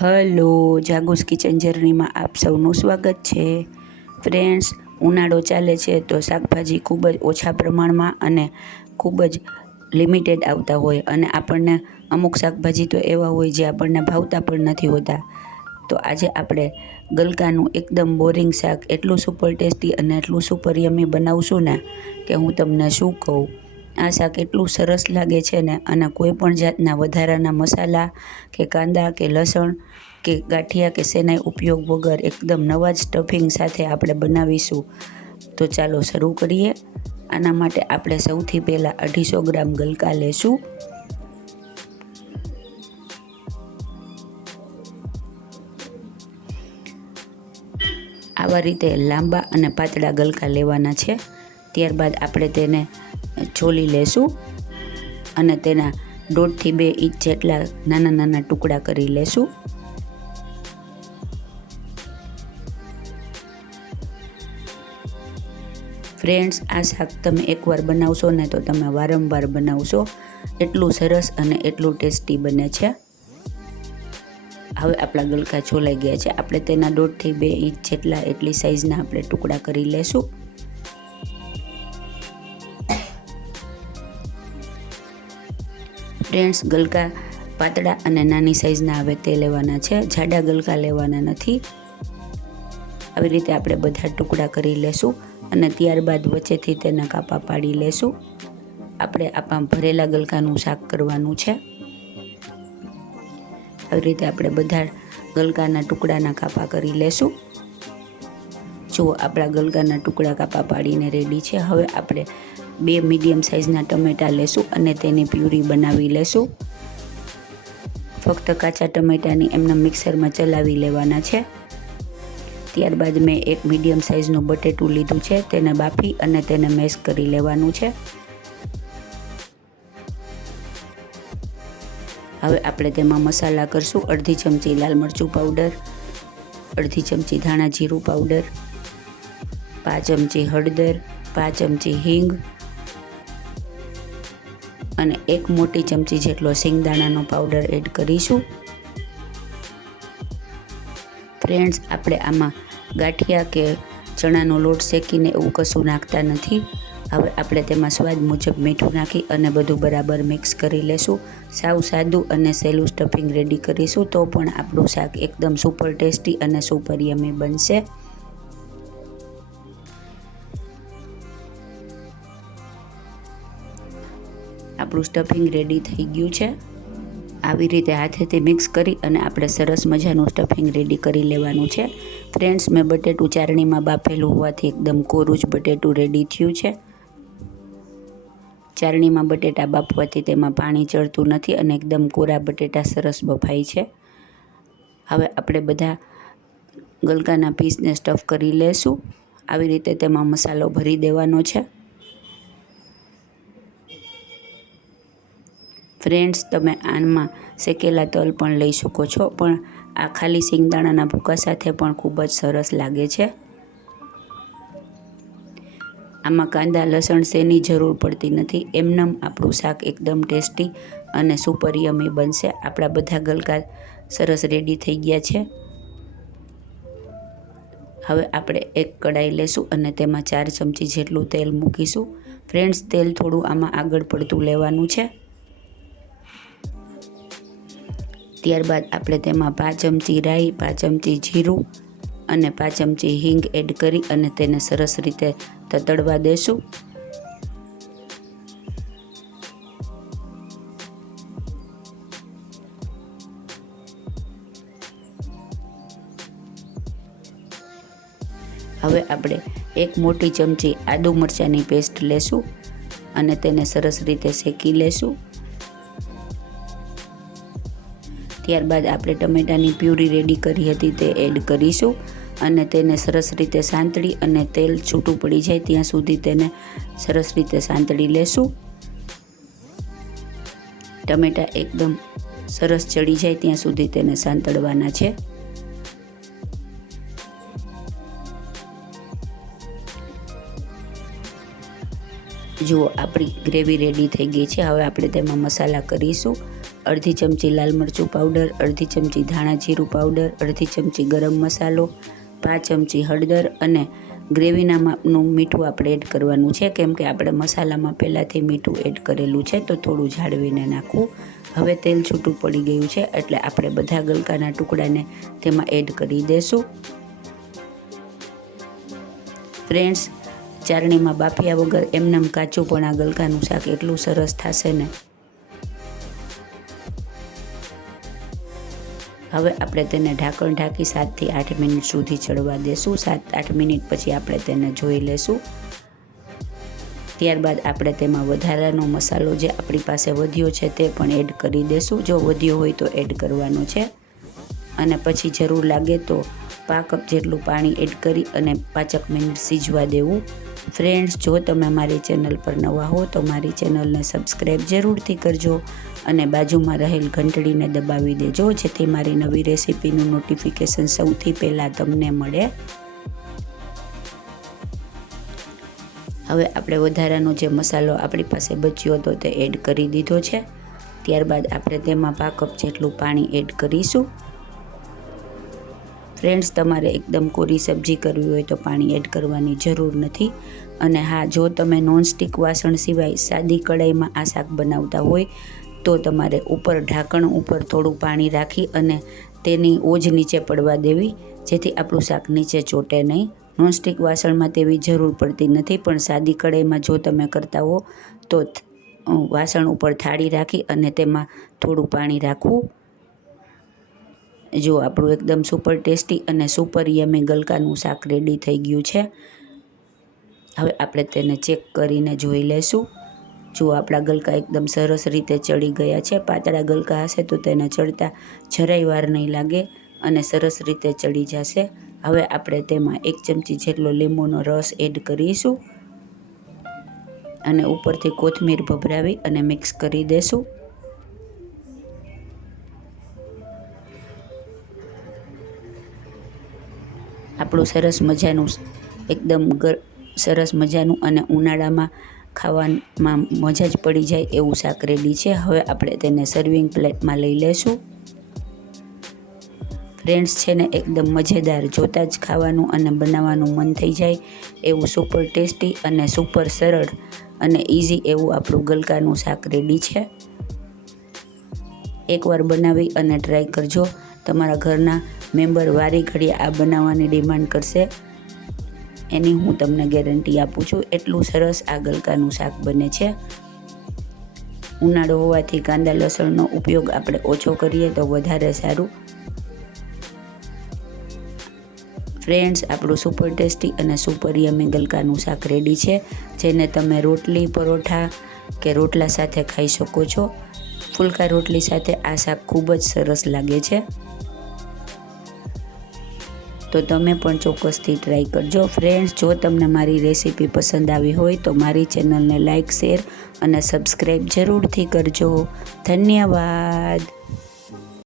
Hello, જાગુસ kitchen જર્નીમાં આપ સૌનું સ્વાગત છે. ફ્રેન્ડ્સ, ઉનાળો ચાલે છે તો શાકભાજી ખૂબ જ ઓછા પ્રમાણમાં અને ખૂબ જ લિમિટેડ આવતા હોય અને આપણને અમુક શાકભાજી તો એવા હોય જે આપણને ભાવતા પણ નથી હોતા. તો આજે આપણે ગલકાનું એકદમ બોરિંગ શાક એટલું સુપર ટેસ્ટી અને એટલું સુપર યમી બનાવશું ને કે હું તમને શું કહું. આ શાક એટલું સરસ લાગે છે ને, અને કોઈ પણ જાતના વધારાના મસાલા કે કાંદા કે લસણ કે ગાંઠિયા કે શેનાય ઉપયોગ વગર એકદમ નવા જ સ્ટફિંગ સાથે આપણે બનાવીશું. તો ચાલો શરૂ કરીએ. આના માટે આપણે સૌથી પહેલાં અઢીસો ગ્રામ ગલકા લેશું. આવા રીતે લાંબા અને પાતળા ગલકા લેવાના છે. ત્યારબાદ આપણે તેને છોલી લેશું અને તેના દોઢથી બે ઇંચ જેટલા નાના નાના ટુકડા કરી લેશું. ફ્રેન્ડ્સ, આ શાક તમે એકવાર બનાવશો ને તો તમે વારંવાર બનાવશો. એટલું સરસ અને એટલું ટેસ્ટી બને છે. હવે આપણા ગલકા છોલાઈ ગયા છે. આપણે તેના દોઢથી બે ઇંચ જેટલા એટલી સાઇઝના આપણે ટુકડા કરી લેશું. ફ્રેન્ડ્સ ગલકા પાતળા અને નાની સાઇઝના આવે તે લેવાના છે. જાડા ગલકા લેવાના નથી. આવી રીતે આપણે બધા ટુકડા કરી લેશું અને ત્યારબાદ વચ્ચેથી તેના કાપા પાડી લેશું. આપણે આપણા ભરેલા ગલકાનું શાક કરવાનું છે. આવી રીતે આપણે બધા ગલકાના ટુકડાના કાપા કરી લેશું. જો આપણા ગલકાના ટુકડા કાપા પાડીને રેડી છે, હવે આપણે બે મીડિયમ સાઇઝના ટમેટાં લેશું અને તેની પ્યુરી બનાવી લેશું. ફક્ત કાચા ટમેટાની એમના મિક્સરમાં ચલાવી લેવાના છે. ત્યારબાદ મેં એક મીડિયમ સાઇઝનું બટેટું લીધું છે, તેને બાફી અને તેને મેશ કરી લેવાનું છે. હવે આપણે તેમાં મસાલા કરશું, અડધી ચમચી લાલ મરચું પાવડર, અડધી ચમચી ધાણા જીરું પાવડર, પાંચ ચમચી હળદર, પાંચ ચમચી હિંગ અને એક મોટી ચમચી જેટલો સિંગદાણાનો પાવડર એડ કરીશું. ફ્રેન્ડ્સ આપણે આમાં ગાંઠિયા કે ચણાનો લોટ શેકીને એવું કશું નાખતા નથી. હવે આપણે તેમાં સ્વાદ મુજબ મીઠું નાખી અને બધું બરાબર મિક્સ કરી લેશું. સાવ સાદું અને સહેલું સ્ટફિંગ રેડી કરીશું તો પણ આપણું શાક એકદમ સુપર ટેસ્ટી અને સુપર યમી બનશે. આપણું સ્ટફિંગ રેડી થઈ ગયું છે. આવી રીતે હાથેથી મિક્સ કરી અને આપણે સરસ મજાનું સ્ટફિંગ રેડી કરી લેવાનું છે. ફ્રેન્ડ્સ મેં બટેટું ચારણીમાં બાફેલું હોવાથી એકદમ કોરું જ બટેટું રેડી થયું છે. ચારણીમાં બટેટા બાફવાથી તેમાં પાણી ચડતું નથી અને એકદમ કોરા બટેટા સરસ બફાય છે. હવે આપણે બધા ગલકાના પીસને સ્ટફ કરી લેશું. આવી રીતે તેમાં મસાલો ભરી દેવાનો છે. ફ્રેન્ડ્સ, તમે આનમાં શેકેલા તલ પણ લઈ શકો છો. પણ આ ખાલી સિંગદાણાના ભૂકા સાથે પણ ખૂબ જ સરસ લાગે છે. આમાં કાંદા, લસણ, શેની જરૂર પડતી નથી. એમનેમ આપણું શાક એકદમ ટેસ્ટી અને સુપર બનશે. આપણા બધા ગલકા સરસ રેડી થઈ ગયા છે. હવે આપણે એક કડાઈ લેશું અને તેમાં ચાર ચમચી જેટલું તેલ મૂકીશું. ફ્રેન્ડ્સ, તેલ થોડું આમાં આગળ પડતું લેવાનું છે. ત્યારબાદ આપણે તેમાં પાંચ ચમચી રાઈ પાંચ ચમચી જીરું અને પાંચ ચમચી હિંગ એડ કરી અને તેને સરસ રીતે તતડવા દેશું. હવે આપણે એક મોટી ચમચી આદુ મરચાંની પેસ્ટ લેશું અને તેને સરસ રીતે શેકી લેશું. ત્યારબાદ આપણે ટમેટાની પ્યુરી રેડી કરી હતી તે એડ કરીશું અને તેને સરસ રીતે સાંતળી અને તેલ છૂટું પડી જાય ત્યાં સુધી તેને સરસ રીતે સાંતળી લેશું. ટમેટા એકદમ સરસ ચડી જાય ત્યાં સુધી તેને સાંતળવાના છે. જુઓ આપણી ગ્રેવી રેડી થઈ ગઈ છે, હવે આપણે તેમાં મસાલા કરીશું. અડધી ચમચી લાલ મરચું પાવડર અડધી ચમચી ધાણા જીરું પાવડર અડધી ચમચી ગરમ મસાલો, પાંચ ચમચી હળદર અને ગ્રેવીના માપનું મીઠું આપણે એડ કરવાનું છે. કેમ કે આપણે મસાલામાં પહેલાંથી મીઠું એડ કરેલું છે, તો થોડું જાળવીને નાખવું. હવે તેલ છૂટું પડી ગયું છે, એટલે આપણે બધા ગલકાના ટુકડાને તેમાં એડ કરી દઈશું ફ્રેન્ડ્સ ચારણીમાં બાફિયા વગર એમનેમ કાચું પણ આ ગલકાનું શાક એટલું સરસ થશે ને. હવે આપણે તેને ઢાંકણ ઢાંકી સાતથી આઠ મિનિટ સુધી ચડવા દેશું. સાત આઠ મિનિટ પછી આપણે તેને જોઈ લેશું. ત્યારબાદ આપણે તેમાં વધારાનો મસાલો જે આપણી પાસે વધ્યો છે તે પણ એડ કરી દેશું. જો વધ્યો હોય તો એડ કરવાનો છે. અને પછી જરૂર લાગે તો પા જેટલું પાણી એડ કરી અને પાંચક મિનિટ સીજવા દેવું. ફ્રેન્ડ્સ જો તમે મારી ચેનલ પર નવા હો તો મારી ચેનલને સબસ્ક્રાઈબ જરૂરથી કરજો અને બાજુમાં રહેલ ઘંટડીને દબાવી દેજો, જેથી મારી નવી રેસીપીનું નોટિફિકેશન સૌથી પહેલાં તમને મળે. હવે આપણે વધારાનો જે મસાલો આપણી પાસે બચ્યો હતો તે એડ કરી દીધો છે. ત્યારબાદ આપણે તેમાં પા કપ જેટલું પાણી એડ કરીશું. ફ્રેન્ડ્સ તમારે એકદમ કોરી સબ્જી કરવી હોય તો પાણી એડ કરવાની જરૂર નથી. અને હા, જો તમે નોનસ્ટિક વાસણ સિવાય સાદી કઢાઈમાં આ શાક બનાવતા હોય, તો તમારે ઉપર ઢાંકણ ઉપર થોડું પાણી રાખી અને તેની ઓજ નીચે પડવા દેવી, જેથી આપણું શાક નીચે ચોટે નહીં. નોનસ્ટિક વાસણમાં તેવી જરૂર પડતી નથી, પણ સાદી કઢાઈમાં જો તમે કરતા હો, તો વાસણ ઉપર થાળી રાખી અને તેમાં થોડું પાણી રાખવું. જો આપણું એકદમ સુપર ટેસ્ટી અને સુપર યમી ગલકાનું શાક રેડી થઈ ગયું છે. હવે આપણે તેને ચેક કરીને જોઈ લેશું જો આપણા ગલકા એકદમ સરસ રીતે ચડી ગયા છે, પાતળા ગલકા હશે તો તેને ચડતા જરાય વાર નહીં લાગે અને સરસ રીતે ચડી જશે. હવે આપણે તેમાં એક ચમચી જેટલો લીંબુનો રસ એડ કરીશું અને ઉપરથી કોથમીર ભભરાવી અને મિક્સ કરી દેશું. આપણું સરસ મજાનું એકદમ ગર, સરસ મજાનું અને ઉનાળામાં ખાવામાં મજા જ પડી જાય એવું શાક રેડી છે. હવે આપણે તેને સર્વિંગ પ્લેટમાં લઈ લેશું ફ્રેન્ડ્સ છે ને એકદમ મજેદાર, જોતાં જ ખાવાનું અને બનાવવાનું મન થઈ જાય એવું સુપર ટેસ્ટી અને સુપર સરળ અને ઇઝી એવું આપણું ગલકાનું શાક રેડી છે. એકવાર બનાવી અને ટ્રાય કરજો. તમારા ઘરના મેમ્બર વારી ઘડી આ બનાવવાની ડિમાન્ડ કરશે. એની હું તમને ગેરંટી આપું છું, એટલું સરસ આ ગલકાનું શાક બને છે. ઉનાળો હોવાથી કાંદા લસણનો ઉપયોગ આપણે ઓછો કરીએ તો વધારે સારું. ફ્રેન્ડ્સ, આપણું સુપર ટેસ્ટી અને સુપર યમી ગલકાનું શાક રેડી છે, જેને તમે રોટલી, પરોઠા કે રોટલા સાથે ખાઈ શકો છો. ફુલકા રોટલી સાથે આ શાક ખૂબ જ સરસ લાગે છે. તો તમે પણ ચોક્કસથી ટ્રાય કરજો. ફ્રેન્ડ્સ જો તમને મારી રેસીપી પસંદ આવી હોય તો મારી ચેનલને લાઇક શેર અને સબસ્ક્રાઈબ જરૂરથી કરજો. ધન્યવાદ.